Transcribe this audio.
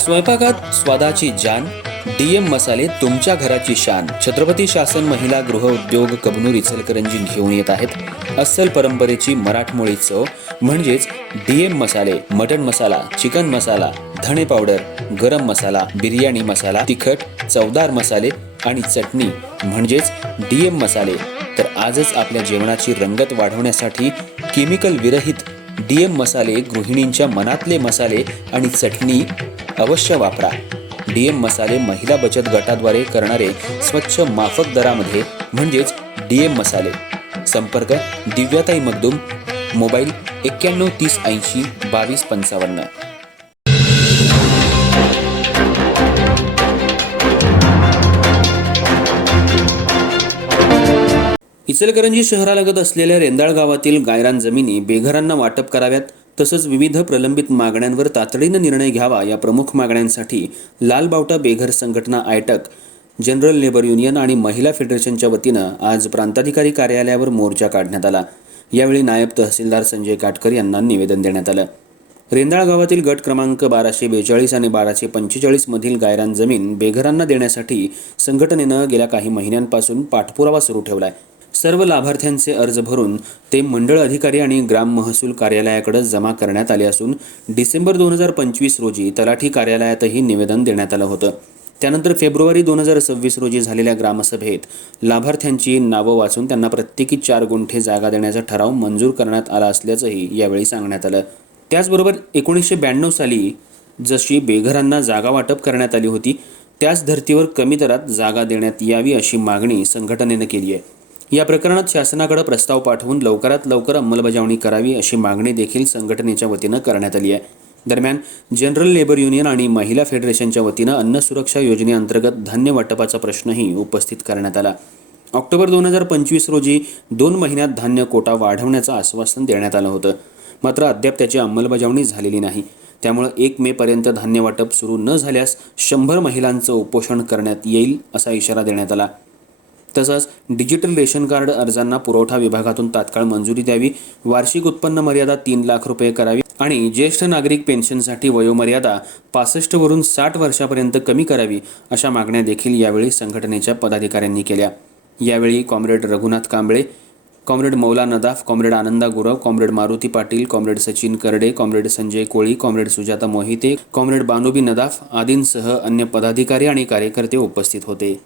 स्वयंपाकात स्वादाची जान, डीएम मसाले तुमच्या घराची शान. छत्रपती शासन महिला गृह उद्योग कबनूर इचलकरंजी घेऊन येत आहेत अस्सल परंपरेची मराठमोळी चव म्हणजेच डीएम मसाले. मटन मसाला, चिकन मसाला, धणे पावडर, गरम मसाला, बिर्याणी मसाला, तिखट चवदार मसाले आणि चटणी म्हणजेच डीएम मसाले. तर आजच आपल्या जेवणाची रंगत वाढवण्यासाठी केमिकल विरहित डीएम मसाले, गृहिणींच्या मनातले मसाले आणि चटणी अवश्य वापरा. डीएम मसाले महिला बचत गटाद्वारे करणारे स्वच्छ माफक दरामध्ये म्हणजेच डीएम मसाले. संपर्क दिव्याताई मगदूम, मोबाईल 91 30 80 22 55. इचलकरंजी शहरालगत असलेल्या रेंदाळ गावातील गायरान जमिनी बेघरांना वाटप कराव्यात, तसंच विविध प्रलंबित मागण्यांवर तातडीनं निर्णय घ्यावा या प्रमुख मागण्यांसाठी लाल बावटा बेघर संघटना आयटक, जनरल लेबर युनियन आणि महिला फेडरेशनच्या वतीनं आज प्रांताधिकारी कार्यालयावर मोर्चा काढण्यात आला. यावेळी नायब तहसीलदार संजय काटकर यांना निवेदन देण्यात आलं. रेंदाळ गावातील गट क्रमांक 1242 आणि 1245 मधील गायरान जमीन बेघरांना देण्यासाठी संघटनेनं गेल्या काही महिन्यांपासून पाठपुरावा सुरू ठेवलाय. सर्व लाभार्थ्यांचे अर्ज भरून ते मंडळ अधिकारी आणि ग्राम महसूल कार्यालयाकडे जमा करण्यात आले असून डिसेंबर 2025 रोजी तलाठी कार्यालयातही निवेदन देण्यात आलं होतं. त्यानंतर फेब्रुवारी 2026 रोजी झालेल्या ग्रामसभेत लाभार्थ्यांची नावं वाचून त्यांना प्रत्येकी 4 गुंठे जागा देण्याचा ठराव मंजूर करण्यात आला असल्याचंही यावेळी सांगण्यात आलं. त्याचबरोबर 1992 साली जशी बेघरांना जागा वाटप करण्यात आली होती त्याच धर्तीवर कमी दरात जागा देण्यात यावी अशी मागणी संघटनेनं केली आहे. या प्रकरणात शासनाकडे प्रस्ताव पाठवून लवकरात लवकर अंमलबजावणी करावी अशी मागणी देखील संघटनेच्या वतीनं करण्यात आली आहे. दरम्यान जनरल लेबर युनियन आणि महिला फेडरेशनच्या वतीनं अन्न सुरक्षा योजनेअंतर्गत धान्य वाटपाचा प्रश्नही उपस्थित करण्यात आला. ऑक्टोबर 2025 रोजी 2 महिन्यात धान्य कोटा वाढवण्याचं आश्वासन देण्यात आलं होतं, मात्र अद्याप त्याची अंमलबजावणी झालेली नाही. त्यामुळे 1 मे पर्यंत धान्य वाटप सुरू न झाल्यास 100 महिलांचं उपोषण करण्यात येईल असा इशारा देण्यात आला. तसंच डिजिटल रेशन कार्ड अर्जांना पुरवठा विभागातून तात्काळ मंजुरी द्यावी, वार्षिक उत्पन्न मर्यादा 3 लाख रुपये करावी आणि ज्येष्ठ नागरिक पेन्शनसाठी वयोमर्यादा 65 वरून 60 वर्षापर्यंत कमी करावी अशा मागण्या देखील यावेळी संघटनेच्या पदाधिकाऱ्यांनी केल्या. यावेळी कॉम्रेड रघुनाथ कांबळे, कॉम्रेड मौला नदाफ, कॉम्रेड आनंदा गुरव, कॉम्रेड मारुती पाटील, कॉम्रेड सचिन करडे, कॉम्रेड संजय कोळी, कॉम्रेड सुजाता मोहिते, कॉम्रेड बानुबी नदाफ आदींसह अन्य पदाधिकारी आणि कार्यकर्ते उपस्थित होते.